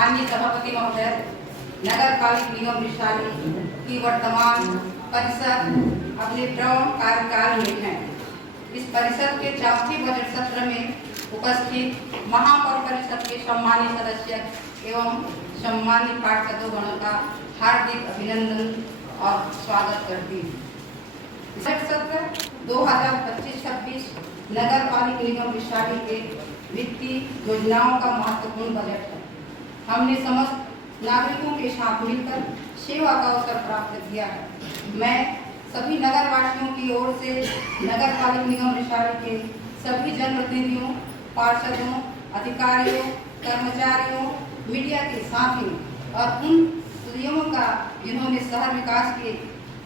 माननीय सभापति महोदय, नगर पालिका निगम वैशाली की वर्तमान परिषद अपने प्रथम कार्यकाल में है। इस परिषद के चौथे बजट सत्र में उपस्थित महापौर परिषद के सम्मानित सदस्य एवं सम्मानित पार्षदों का हार्दिक अभिनंदन और स्वागत करती हूँ। बजट सत्र 2025-26 नगर पालिका निगम वैशाली के वित्तीय योजनाओं का महत्वपूर्ण बजट है। हमने समस्त नागरिकों के साथ मिलकर सेवा का अवसर प्राप्त किया है। मैं सभी नगर वासियों की ओर से नगर पालिका निगम वैशाली के सभी जनप्रतिनिधियों, पार्षदों, अधिकारियों, कर्मचारियों, मीडिया के साथियों और उन उद्यमों का जिन्होंने शहर विकास के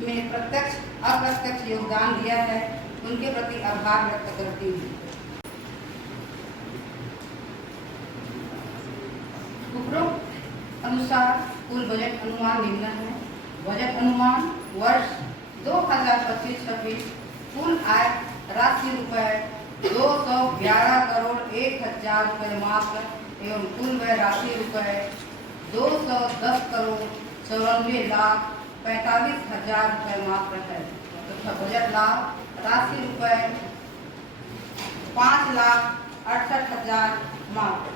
में प्रत्यक्ष अप्रत्यक्ष योगदान दिया है, उनके प्रति आभार व्यक्त करती हूँ। उपरोक्त अनुसार कुल बजट अनुमान निम्न है। बजट अनुमान वर्ष 2025-26 कुल आय राशि रुपए 211 करोड़ 1,000 रुपये मात्र एवं कुल व्यय राशि रुपए 210 करोड़ 94 लाख 45,000 रुपये मात्र है तथा बजट लाभ राशि रुपए 5,68,000 मात्र।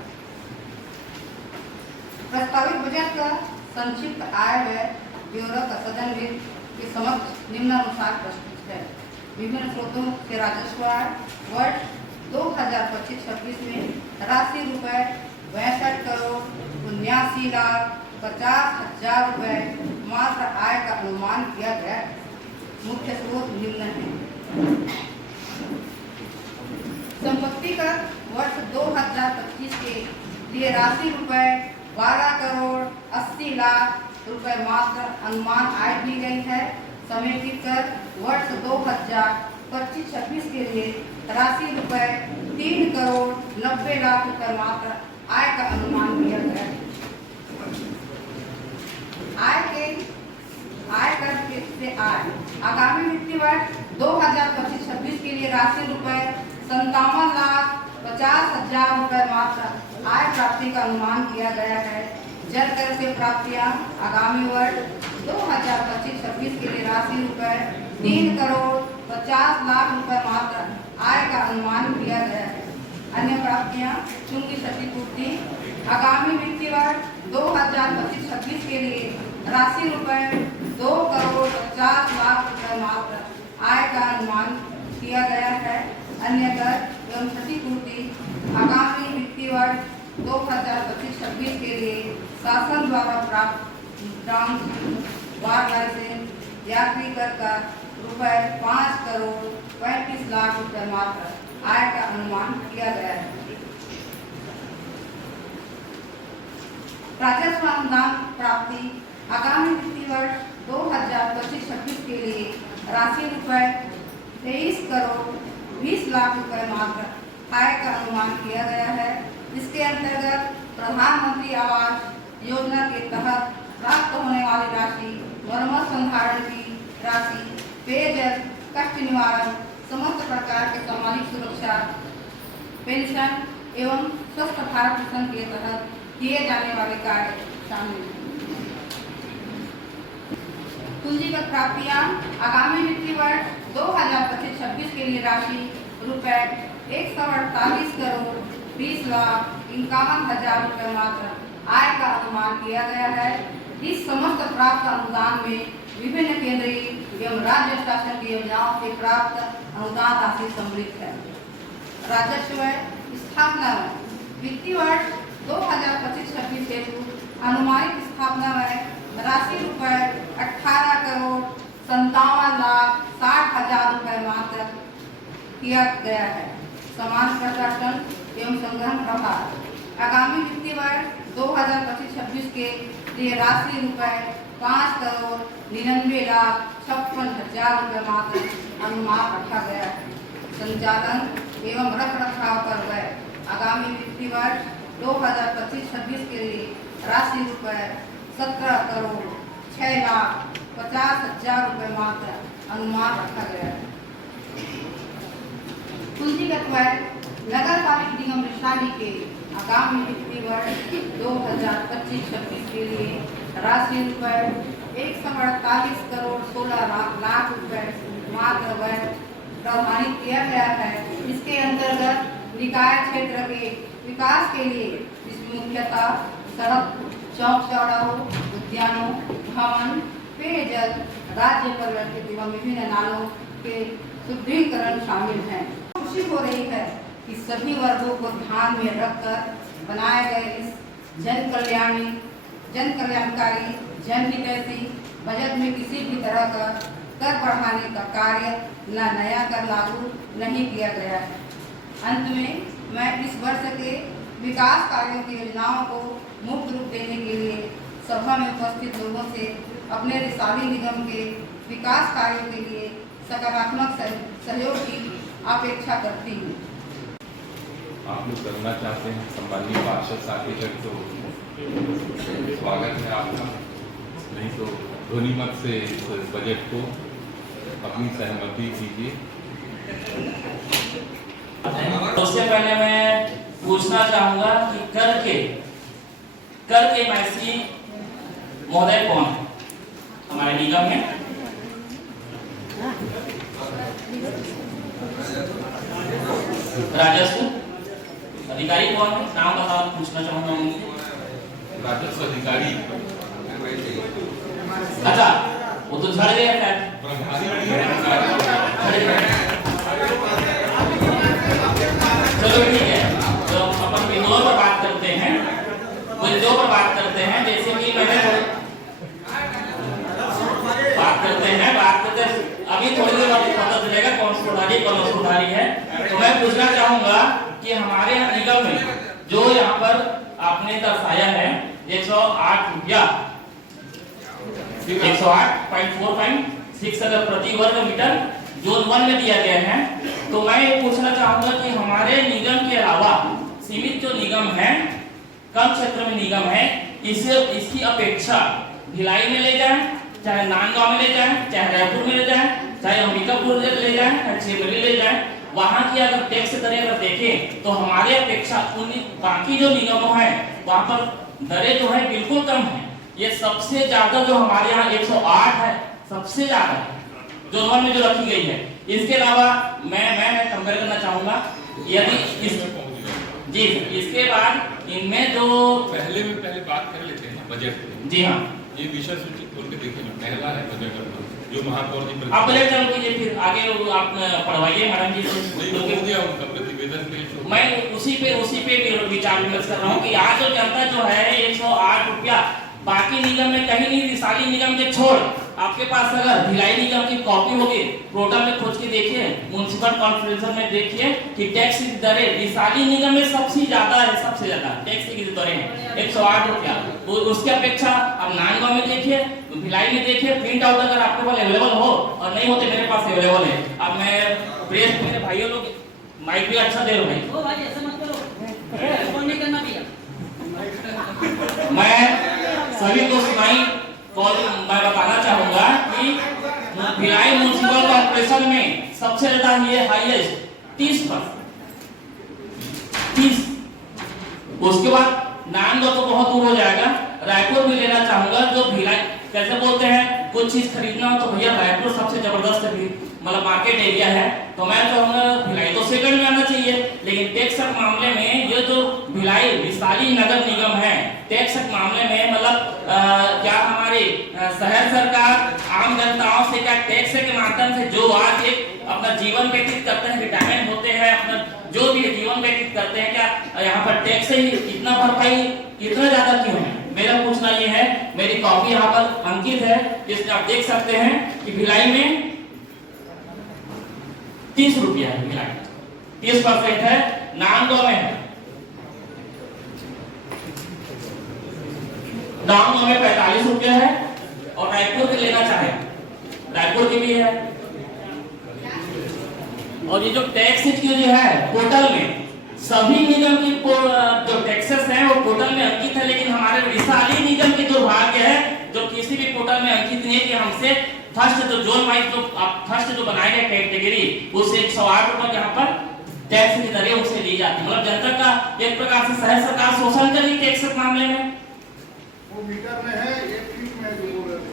प्रस्तावित बजट का संक्षिप्त आय व्यय ब्यौरा का सदन के समक्ष निम्नानुसार प्रस्तुत है। विभिन्न स्रोतों से राजस्व आय वर्ष 2025-26 में राशि रुपए 62 करोड़ 79 लाख 50,000 रुपये मात्र आय का अनुमान किया गया। मुख्य स्रोत निम्न है। संपत्ति कर वर्ष 2025 के लिए राशि रुपए 12 करोड़ 80 लाख रुपए मात्र अनुमान आय दी गई है। समेकित कर वर्ष 2025-26 के लिए राशि रुपए 3 करोड़ 90 लाख रुपए मात्र आय का अनुमान किया गया है। आय कर से आय आगामी वित्तीय वर्ष 2025-26 के लिए राशि रुपए 57,50,000 रुपए मात्र आय प्राप्ति का अनुमान किया गया है। जल कर से प्राप्तियां आगामी वर्ष 2025-26 के लिए राशि रुपए 3 करोड़ 50 लाख रुपए मात्र आय का अनुमान किया गया है। अन्य प्राप्तियां चूंकि क्षतिपूर्ति आगामी वित्तीय वर्ष 2025-26 के लिए राशि रुपए 2 करोड़ 50 लाख रुपए मात्र आय का अनुमान किया गया है। अन्य कर एवं क्षतिपूर्ति आगामी वित्तीय वर्ष 2025-26 के लिए शासन द्वारा प्राप्त वार लाइसेंस यात्री कर का रुपए 5 करोड़ 35 लाख रुपए मात्र आय का अनुमान किया गया है। राजस्व अनुदान प्राप्ति आगामी वित्तीय वर्ष 2025-26 के लिए राशि रुपए 23 करोड़ 20 लाख रुपए मात्र आय का अनुमान किया गया है। इसके अंतर्गत प्रधानमंत्री आवास योजना के तहत प्राप्त होने वाली राशि, मरम्मत संधारण की राशि, पेयजल, कष्ट निवारण, समस्त प्रकार के सामाजिक सुरक्षा, पेंशन एवं स्वस्थ भारत मिशन के तहत किए जाने वाले कार्य शामिल हैं। पूंजीगत प्राप्तियां आगामी वित्तीय वर्ष 2025-26 के लिए राशि रुपए 148 करोड़ 20 लाख 51,000 रुपये मात्र आय का अनुमान किया गया है। इस समस्त प्राप्त अनुदान में विभिन्न केंद्रीय एवं राज्य शासन की योजनाओं से प्राप्त अनुदान राशि सम्मिलित है। राजस्व स्थापना वित्तीय वर्ष 2025-26 हेतु अनुमानित स्थापना में राशि रुपए 18 करोड़ 57 लाख 60,000 रुपये मात्र किया गया है। समान प्रशासन एवं संग्रहण प्रभार आगामी वित्तीय वर्ष 2025-26 के लिए राशि रुपए 5 करोड़ 99 लाख 56,000 रुपये मात्र अनुमान रखा गया है। संचालन एवं रख रखाव पर व्यय आगामी वित्तीय वर्ष 2025-26 के लिए राशि रुपए 17 करोड़ 6 लाख 50,000 रुपये मात्र अनुमान रखा गया है। पूंजीगत व्यय नगर पालिका निगम वैशाली के आगामी वित्तीय वर्ष 2025-26 के लिए राशि रुपए 148 करोड़ 16 लाख रुपए मात्र व्यय प्रमाणित किया गया है। इसके अंतर्गत निकाय क्षेत्र के विकास के लिए इसमें मुख्यतः सड़क, चौक चौराहों, उद्यानों, भवन, पेयजल, राज्य परिवर्तित एवं विभिन्न नालों के सुदृढ़ीकरण शामिल हैं। खुशी हो रही है कि सभी वर्गों को ध्यान में रखकर बनाए गए इस जन कल्याणकारी बजट में किसी भी तरह का कर बढ़ाने का कार्य न नया कर लागू नहीं किया गया है। अंत में मैं इस वर्ष के विकास कार्यों की योजनाओं को मुफ्त रूप देने के लिए सभा में उपस्थित लोगों से अपने वैशाली निगम के विकास कार्यों के लिए सकारात्मक सहयोग की अपेक्षा करती हूँ। आप लोग करना चाहते हैं सम्मानीय पार्षद साथी तक तो स्वागत है आपका। नहीं तो ध्वनि मत से इस बजट को अपनी सहमति दीजिए। उससे पहले मैं पूछना चाहूंगा कि कर के मैसी महोदय कौन है हमारे निगम में? राजस्व अधिकारी कौन है? नाम बताओ, पूछना चाहूंगा उनसे। राजस्व अधिकारी अच्छा, वो तो झड़ गया है। चलो ठीक है, तो अपन विनोद पर बात करते हैं। विनोद पर बात करते हैं, जैसे कि मैंने बात करते हैं अभी थोड़ी देर बाद पता चलेगा कौन सुधारी है। तो मैं पूछना चाहूंगा कि हमारे यहाँ निगम में जो यहाँ पर आपने दर्शाया है 108 रुपया 108.456 अगर प्रति वर्ग मीटर जोन 1 में दिया गया है, तो मैं ये पूछना चाहूंगा कि हमारे निगम के अलावा सीमित जो निगम है, कम क्षेत्र में निगम है, इसकी अपेक्षा भिलाई में ले जाए, चाहे नांदगांव में ले जाए, चाहे रायपुर में ले जाए, चाहे अंबिकापुर ले जाए, चाहे छिंदवाड़ा ले जाए, वहां की अगर टैक्स दरें अगर देखें तो हमारे अपेक्षा बाकी जो निगमों हैं वहां पर दरें जो है बिल्कुल कम है। ये सबसे ज्यादा जो हमारे यहाँ 108 है, सबसे ज्यादा है जो नॉन में जो रखी गई है। इसके अलावा मैं कंपेयर करना चाहूंगा यदि जी इसके बाद इनमें जो पहले बात कर लेते हैं बजट। जी हाँ, ये विषय सूची खोल के देखिए ना, पहला है बजट जो महापौर जी आप बजट चालू कीजिए, फिर आगे आप पढ़वाइए मैडम जी से। उनका प्रतिवेदन पेश हो, मैं उसी पे भी विचार विमर्श कर रहा हूँ कि आज जो जनता जो है 108 रुपया बाकी निगम में कहीं नहीं, वैशाली निगम के छोड़ आपके पास अगर भिलाई निगम की कॉपी होगी, पोर्टल में खोज के देखिए, म्युनिसिपल कॉर्पोरेशन में देखिए कि टैक्स की दरें वैशाली निगम में सबसे ज्यादा है, सबसे ज्यादा टैक्स की दरें हैं 108 रुपया। तो उसकी अपेक्षा अब नांदगांव में देखिए, भिलाई में देखिए, प्रिंट आउट अगर आपके पास अवेलेबल हो और नहीं होते मेरे पास अवेलेबल है। अब मैं प्रेस मेरे भाइयों लोग माइक भी अच्छा दे रहे हो भाई, ऐसा मत करो, फोन नहीं करना भैया। मैं सभी को सुनाई कॉल मैं बताना चाहूंगा कि भिलाई म्युनिसिपल कॉर्पोरेशन में सबसे ज्यादा ये हाईएस्ट 30%। उसके बाद नांदगांव तो बहुत दूर हो जाएगा, रायपुर भी लेना चाहूंगा। जो भिलाई कैसे बोलते हैं, कुछ चीज खरीदना हो तो भैया रायपुर सबसे जबरदस्त मतलब मार्केट एरिया है, तो मैं चाहूंगा भिलाई तो सेकंड में आना चाहिए। लेकिन टैक्स के मामले में ये जो भिलाई वैशाली नगर निगम है, टैक्स के मामले में मतलब क्या हमारे शहर सरकार आम जनताओं से क्या टैक्स के माध्यम से जो आज एक अपना जीवन व्यतीत करते हैं, रिटायरमेंट होते हैं, अपना जो भी जीवन व्यतीत करते हैं, क्या यहाँ पर टैक्स ही इतना भरपाई इतना ज्यादा क्यों है? मेरा पूछना ये है, मेरी कॉपी यहाँ पर अंकित है, जिसमें आप देख सकते हैं कि भिलाई में 30 रुपया है, भिलाई 30% है, नांदगांव में है, नांदगांव में 45 रुपया है, और रायपुर के लेना चाहे रायपुर की भी है। और ये जो टैक्स की जो है पोर्टल में सभी निगम की जो टैक्सेस हैं वो पोर्टल में अंकित है, लेकिन हमारे वैशाली निगम की दुर्भाग्य है जो किसी भी पोर्टल में अंकित नहीं है कि हमसे फर्स्ट जो जोन वाइज जो फर्स्ट जो बनाए गए कैटेगरी उससे 108 रुपए यहाँ पर टैक्स की दरें उसे दी जाती है। मतलब जनता का एक प्रकार से शहर सरकार शोषण कर रही है टैक्स के मामले में। वो मीटर में है, एक फीट में जो बोल रहे थे,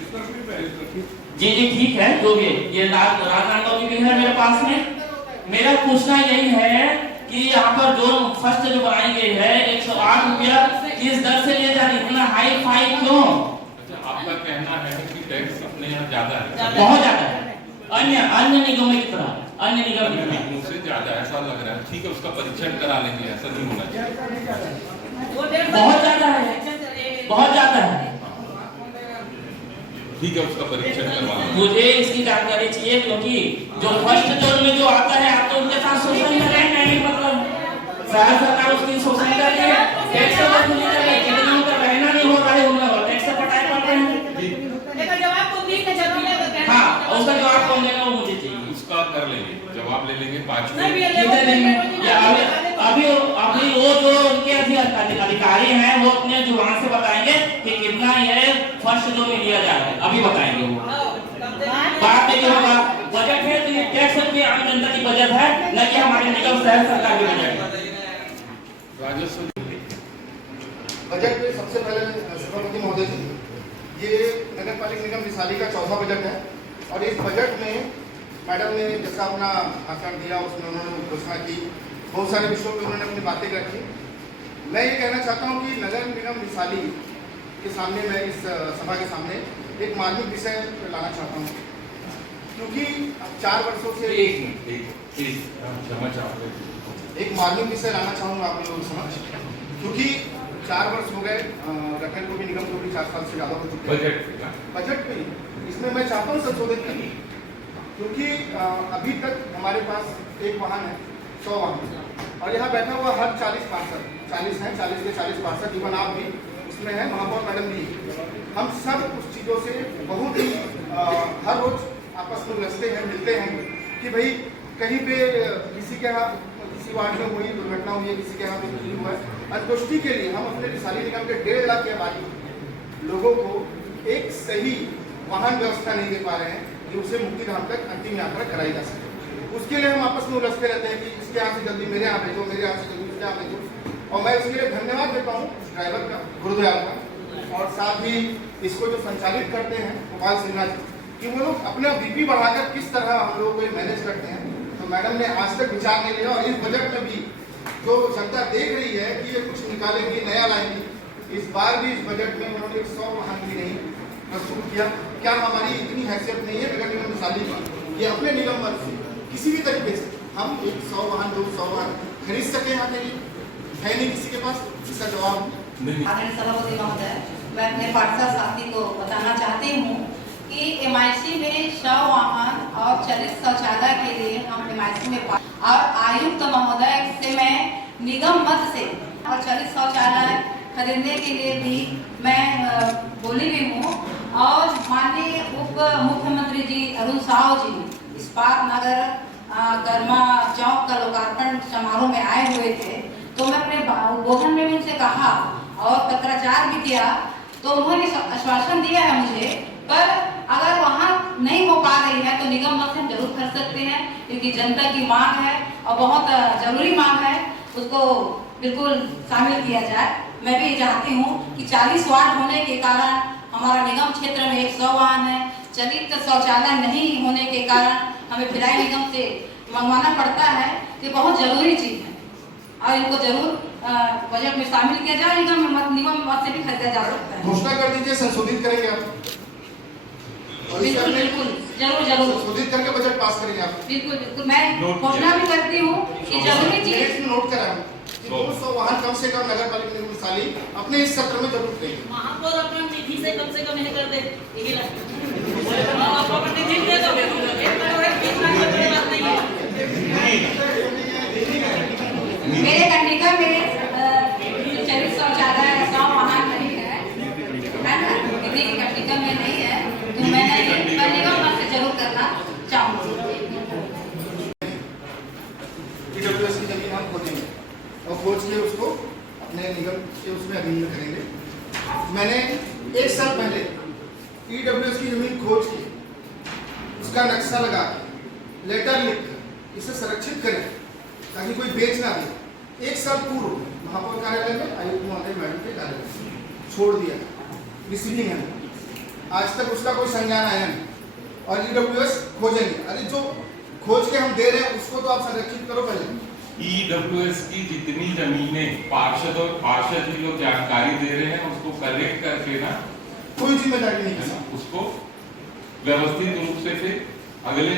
इस तरफ भी पहले तरफ भी। जी जी ठीक है, जो भी ये राजनांदगांव की भी है मेरे पास में। मेरा पूछना यही है कि यहाँ पर जो फर्स्ट जो बनाई गई है 108 रुपया किस दर से लिया जा रही है, इतना हाई फाई क्यों? अच्छा, आपका कहना है कि टैक्स अपने यहाँ ज्यादा है, बहुत ज्यादा है, अन्य निगमों की तरह, अन्य निगम की तरह उससे ज्यादा ऐसा लग रहा है। ठीक है, उसका परीक्षण करा लेंगे, ऐसा नहीं होना चाहिए। बहुत ज्यादा है, बहुत ज्यादा है। ठीक है, उसका परीक्षण करवा लेंगे। मुझे इसकी जानकारी चाहिए क्योंकि जो फर्स्ट जोन में जो आता है आप तो उनके साथ शोषण कर रहे हैं, नहीं मतलब शहर सरकार उसकी शोषण कर रही है, टैक्स वसूली कर रही है, कितने उनका रहना नहीं हो रहा है, उनका टैक्स पटाई कर रहे हैं। हाँ, उसका जवाब कौन देगा वो मुझे चाहिए। उसका कर लेंगे, जवाब ले लेंगे 5 कितने दिन में? या अभी वो जो उनके अधिकारी हैं वो अपने जुबान से बताएंगे कि कितना ये फर्स्ट जोन में लिया जा रहा है, अभी बताएंगे वो। बात नहीं होगा, बजट है तो ये टैक्स की आम जनता की बजट है, न कि हमारे निगम शहर सरकार की बजट है। राजस्व बजट में सबसे पहले सभापति महोदय जी, ये नगर पालिका निगम विशाली का चौथा बजट है और इस बजट में मैडम ने जैसा अपना भाषण दिया उसमें उन्होंने घोषणा की, बहुत सारे विषयों पे उन्होंने अपनी बातें रखी। मैं ये कहना चाहता हूँ कि नगर निगम विशाली के सामने मैं इस सभा के सामने एक मार्मिक विषय लाना चाहता हूँ, क्योंकि अब 4 वर्षों से एक मार्मिक विषय लाना चाहूँगा आप लोगों के समक्ष, क्योंकि 4 वर्ष हो गए गठन को भी, निगम को भी 4 साल से ज़्यादा हो चुके हैं। बजट में इसमें मैं चाहता हूँ संशोधित करनी, क्योंकि अभी तक हमारे पास एक वाहन है, 100 वाहन, और यहाँ बैठा हुआ हर 40 पार्षद, 40 हैं, 40 के 40 पार्षद, इवन आप भी उसमें हैं, महापौर मैडम भी, हम सब उस चीज़ों से बहुत ही हर रोज आपस में उलझते हैं, मिलते हैं कि भाई कहीं पे किसी के यहाँ किसी वार्ड में हुई दुर्घटना हुई है, किसी के यहाँ पे कुछ हुआ है, अंतुष्टि के लिए हम अपने विशाली निगम के 1.5 लाख की आबादी लोगों को एक सही वाहन व्यवस्था नहीं दे पा रहे हैं कि उसे मुक्तिधाम तक अंतिम यात्रा कराई जा सके। उसके लिए हम आपस में उलझते रहते हैं कि इसके यहाँ से जल्दी मेरे यहाँ भेजो, मेरे यहाँ से जल्दी उसके यहाँ भेजो, और मैं इसके लिए धन्यवाद देता हूँ ड्राइवर का, गुरुदयाल का, और साथ ही इसको जो संचालित करते हैं गोपाल सिन्हा जी, कि वो लोग अपना बीपी बढ़ाकर किस तरह हम लोगों को मैनेज करते हैं। तो मैडम ने आज तक विचार नहीं लिया और इस बजट में भी जो जनता देख रही है कि ये कुछ निकालेंगी, नया लाएंगी, इस बार भी इस बजट में उन्होंने 100 वाहन भी नहीं प्रस्तुत किया। क्या हमारी इतनी हैसियत नहीं है नगर निगम विशाली की, ये अपने निगम वर्ग से किसी भी तरीके से हम 100 वाहन 200 वाहन खरीद सके? यहाँ के लिए है नहीं किसी के पास इसका जवाब। आदरणीय सभापति महोदय, मैं अपने पार्षद साथी को बताना चाहती हूँ कि एमआईसी में 100 वाहन और 40 शौचालय के लिए हम एमआईसी में और आयुक्त महोदय से मैं निगम मत से और 40 शौचालय खरीदने के लिए भी मैं बोली भी हूँ, और माननीय उप मुख्यमंत्री जी अरुण साव जी इस्पात नगर गर्मा चौक का लोकार्पण समारोह में आए हुए थे, तो मैं अपने उद्बोधन में भी उनसे कहा और पत्राचार भी किया, तो उन्होंने आश्वासन दिया है मुझे, पर अगर वहाँ नहीं हो पा रही है तो निगम मत से हम जरूर कर सकते हैं, क्योंकि जनता की मांग है और बहुत जरूरी मांग है, उसको बिल्कुल शामिल किया जाए। मैं भी चाहती हूँ कि 40 वार्ड होने के कारण हमारा निगम क्षेत्र में 100 वाहन है, चलित शौचालय नहीं होने के कारण हमें फिराई निगम से मंगवाना पड़ता है, ये बहुत जरूरी चीज़ है और इनको जरूर बजट में शामिल किया जाए। निगम मत से भी खरीदा जा सकता है। घोषणा कर दीजिए, संशोधित करेंगे आप, बिल्कुल बिल्कुल जरूर जरूर संशोधित करके बजट पास करेंगे आप। बिल्कुल बिल्कुल मैं घोषणा भी करती हूँ कि जरूरी चीज नोट करा 200 वाहन कम से कम नगर पालिका निगम विशाली अपने इस सत्र में जरूर करेंगे। महापौर अपना निधि से कम नहीं कर दे, यही प्रॉपर्टी निधि दे दो, बात नहीं है। मेरे कंडीका में 40 शौचालय 100 वाहन नहीं है ना, निधि की कंडीका में नहीं है, तो मैं निगम मत से जरूर करना चाहूँगी। ईडब्ल्यूएस की जमीन हम खोजेंगे और खोज के उसको अपने निगम के उसमें अधीन करेंगे। मैंने 1 साल पहले ईडब्ल्यूएस की जमीन खोज के उसका नक्शा लगा के लेटर लिख कर इसे संरक्षित करें ताकि कोई बेच ना दे। 1 साल पूर्व महापौर कार्यालय में आयुक्त महोदय मैडम के कार्यालय में छोड़ दिया, रिसीविंग है, आज तक उसका कोई संज्ञान आया नहीं। और ईडब्ल्यूएस खोजेंगे, अरे जो खोज के हम दे रहे हैं उसको तो आप संरक्षित करो पहले। ईडब्ल्यूएस की जितनी जमीनें पार्षद जी लोग जानकारी दे रहे हैं उसको कलेक्ट करके ना कोई जिम्मेदारी नहीं है, उसको व्यवस्थित रूप से फिर अगले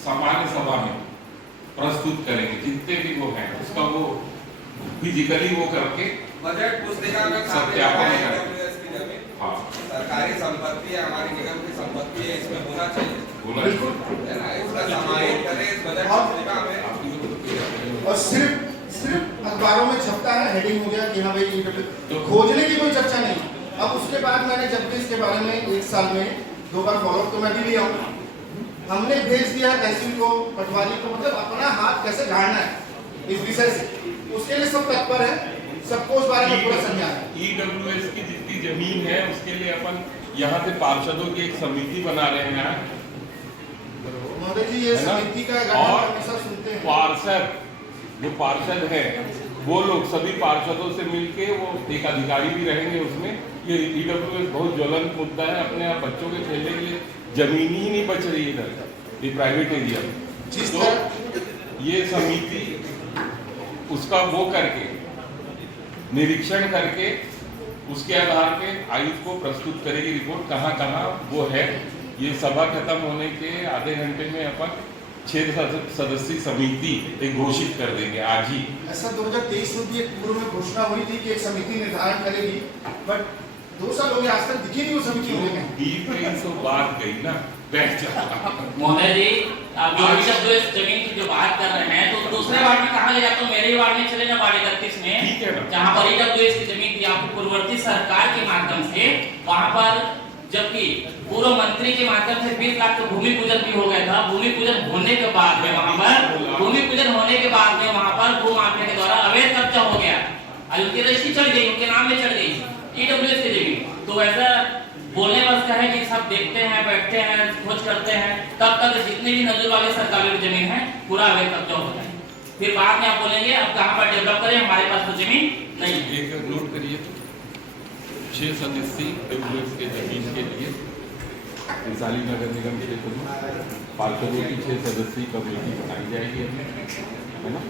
सामान्य सभा में प्रस्तुत करेंगे, जितने भी वो हैं उसका वो फिजिकली वो करके बजट पुस्तिका में सत्यापन करें। हाँ, सरकारी संपत्ति है, हमारी निगम की संपत्ति है, इसमें होना चाहिए, बोला है ना, इसका समाहित करें इस बजट पुस्तिका में। और सिर्फ अखबारों में छपता है, हेडिंग हो गया कि हाँ भाई तो खोजने की कोई चर्चा नहीं। अब उसके बाद मैंने जब भी इसके बारे में 1 साल में 2 बार फॉलोअप तो मैं भी लिया हूँ, हमने भेज दिया तहसील को, पटवारी को, मतलब अपना हाथ कैसे झाड़ना है इस विषय से, उसके लिए सब तत्पर है, सबको उस बारे में पूरा समझा है। ईडब्ल्यूएस की जितनी जमीन है उसके लिए अपन यहाँ से पार्षदों की एक समिति बना रहे हैं महोदय जी, ये है ना? समिति का गठन और हमेशा सुनते हैं। जो पार्षद है वो लोग सभी पार्षदों से मिलके वो एक अधिकारी भी रहेंगे उसमें। ये ईडब्ल्यूएस बहुत ज्वलंत मुद्दा है, अपने आप बच्चों के खेलने के लिए जमीन ही नहीं बच रही इधर, ये प्राइवेट एरिया में। जिस तो ये समिति उसका वो करके निरीक्षण करके उसके आधार पे आयुक्त को प्रस्तुत करेगी रिपोर्ट, कहाँ कहाँ वो है। ये सभा खत्म होने के आधे घंटे में अपन 6 सदस्यीय समिति एक घोषित कर देंगे आज ही। ऐसा 2023 में भी एक पूर्व में घोषणा हुई थी कि एक समिति निर्धारण करेगी, बट 2 साल हो गए आज तक दिखी नहीं वो समिति होने में। तो बात गई ना, बैठ जा। महोदय जी, आप जो ईडब्ल्यूएस जमीन की जो बात कर रहे हैं तो दूसरे वार्ड में कहा गया, तो मेरे ही वार्ड में चले ना, वार्ड 31 में, ठीक है ना, जहाँ पर ईडब्ल्यूएस की जमीन थी आपको पूर्ववर्ती सरकार के माध्यम से, वहाँ पर जबकि पूर्व मंत्री के माध्यम से 20 लाख का भूमि पूजन भी हो गया था। भूमि पूजन होने के बाद में वहाँ पर भू माफिया के द्वारा अवैध कब्जा हो गया, आज उनकी रजिस्ट्री चढ़ गई, उनके नाम में चढ़ गई ईडब्ल्यूएस की जमीन। तो ऐसा बोलने बस का है कि सब देखते हैं, बैठते हैं, खोज करते हैं, तब तक जितने भी नजर वाले सरकारी जमीन है पूरा अवैध कब्जा होता है। फिर बाद में आप बोलेंगे अब कहाँ पर डेवलप करें, हमारे पास तो जमीन नहीं है। एक नोट करिए, 6 सदस्यीय ईडब्ल्यूएस के जमीन के लिए वैशाली नगर निगम क्षेत्र में पार्षदों की 6 सदस्यीय कमेटी बनाई जाएगी, है ना।